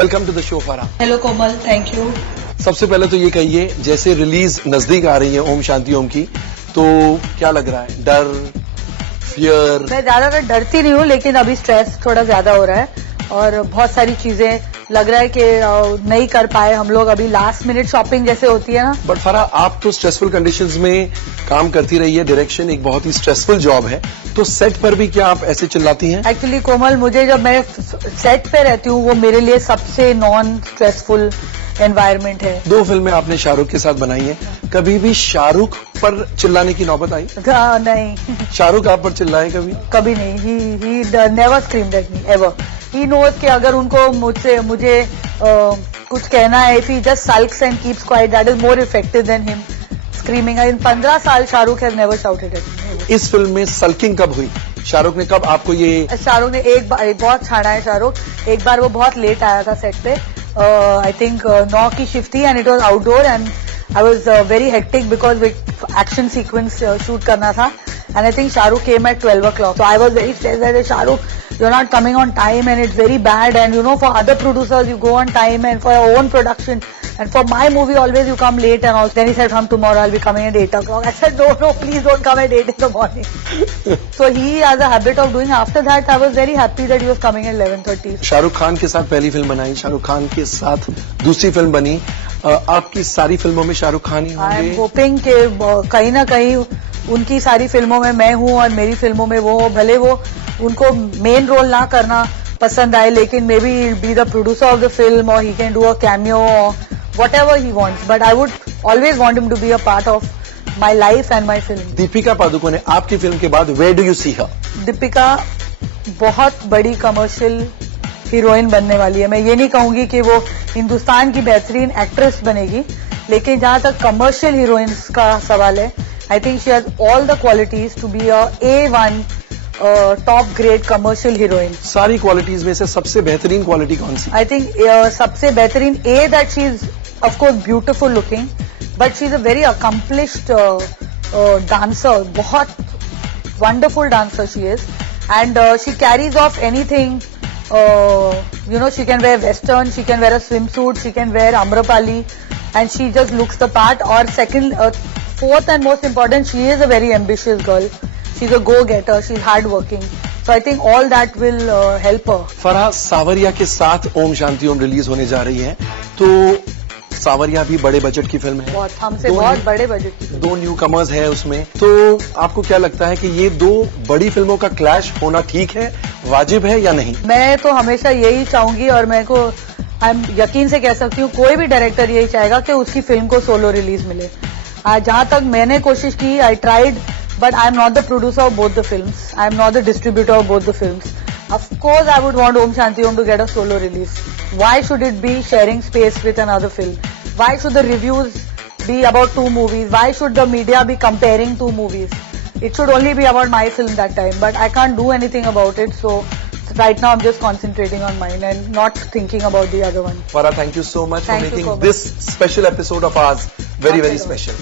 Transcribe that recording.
Welcome to the show फारा। Hello Komal, thank you. सबसे पहले तो ये कहिए, जैसे रिलीज नजदीक आ रही है ओम शांति ओम की, तो क्या लग रहा है? डर, फियर? मैं ज्यादातर डरती नहीं हूँ, लेकिन अभी स्ट्रेस थोड़ा ज्यादा हो रहा है और बहुत सारी चीजें लग रहा है कि नहीं कर पाए हम लोग। अभी लास्ट मिनट शॉपिंग जैसे होती है ना। बट फारा, आप तो स्ट्रेसफुल कंडीशंस में काम करती रही है। डायरेक्शन एक बहुत ही स्ट्रेसफुल जॉब है, तो सेट पर भी क्या आप ऐसे चिल्लाती हैं? एक्चुअली कोमल, मुझे जब मैं सेट पे रहती हूँ वो मेरे लिए सबसे नॉन स्ट्रेसफुल एनवायरनमेंट है। 2 फिल्में आपने शाहरुख के साथ बनाई हैं, कभी भी शाहरुख पर चिल्लाने की नौबत आई? नहीं। शाहरुख आप पर चिल्लाए कभी? कभी नहीं। He never screamed at me ever. He knows कि अगर उनको मुझे कुछ कहना है, if he just sulks and keeps quiet, that is more effective than him screaming. इन 15 साल Shahrukh has never shouted at me. इस फिल्म में सल्किंग कब हुई? शाहरुख ने कब आपको ये? शाहरुख ने एक बार बहुत छाड़ा है। शाहरुख एक बार वो बहुत लेट आया था सेट पे। आई थिंक 9 की शिफ्ट थी and it was outdoor and I was very hectic because action sequence shoot करना था and I think Shahrukh came at 12 o'clock. So I was very stressed that Shahrukh, you're not coming on time and it's very bad, and you know, for other producers you go on time and for your own production, and for my movie always you come late and all. Then he said, from tomorrow I'll be coming at 8 o'clock. I said, no, please don't come at 8 in the morning. So he has a habit of doing. After that I was very happy that he was coming at 11:30. Shahrukh Khan के साथ पहली film बनाई, शाहरुख खान के साथ दूसरी film बनी। आपकी सारी फिल्मों में शाहरुख खान ही होंगे? आई एम होपिंग कि कहीं ना कहीं उनकी सारी फिल्मों में मैं हूँ और मेरी फिल्मों में वो हो। भले वो उनको मेन रोल ना करना पसंद आए, लेकिन may be the producer of the film और he can do a cameo और whatever he wants, but I would always want him to be a part of my life and my film. Deepika Padukone आपकी film के बाद where do you see her? Deepika बहुत बड़ी commercial heroine बनने वाली है। मैं ये नहीं कहूंगी कि वो हिंदुस्तान की बेहतरीन एक्ट्रेस बनेगी, लेकिन जहां तक कमर्शियल हीरोइंस का सवाल है, I think she has all the qualities to be a A1 top grade commercial heroine. सारी क्वालिटीज में से सबसे बेहतरीन क्वालिटी कौन सी? I think सबसे बेहतरीन that she is of course beautiful looking, but she is a very accomplished dancer. बहुत wonderful dancer she is, and she carries off anything. She can wear western, she can wear a swimsuit, she can wear Amrapali, and she just looks the part. Or fourth and most important, she is a very ambitious girl. She's a go-getter. She's hard-working. So I think all that will help her. Farah, सावरिया के साथ Om Shanti Om release होने जा रही है, तो सावरिया भी बड़े बजट की फिल्म है, हमसे बहुत बड़े बजट की। 2 न्यू कमर्स है उसमें, तो आपको क्या लगता है कि ये 2 बड़ी फिल्मों का क्लैश होना ठीक है, वाजिब है या नहीं? मैं तो हमेशा यही चाहूंगी और मैं को यकीन से कह सकती हूँ, कोई भी डायरेक्टर यही चाहेगा कि उसकी फिल्म को सोलो रिलीज मिले। जहां तक मैंने कोशिश की, I tried, but I am not the producer of both the films, I am not the distributor of both the films. Of course I would want Om Shanti Om to get a solo release. Why should it be sharing space with another film? Why should the reviews be about 2 movies? Why should the media be comparing 2 movies? It should only be about my film that time, but I can't do anything about it, so right now I'm just concentrating on mine and not thinking about the other one. Farah, thank you so much for making this special episode of ours very special.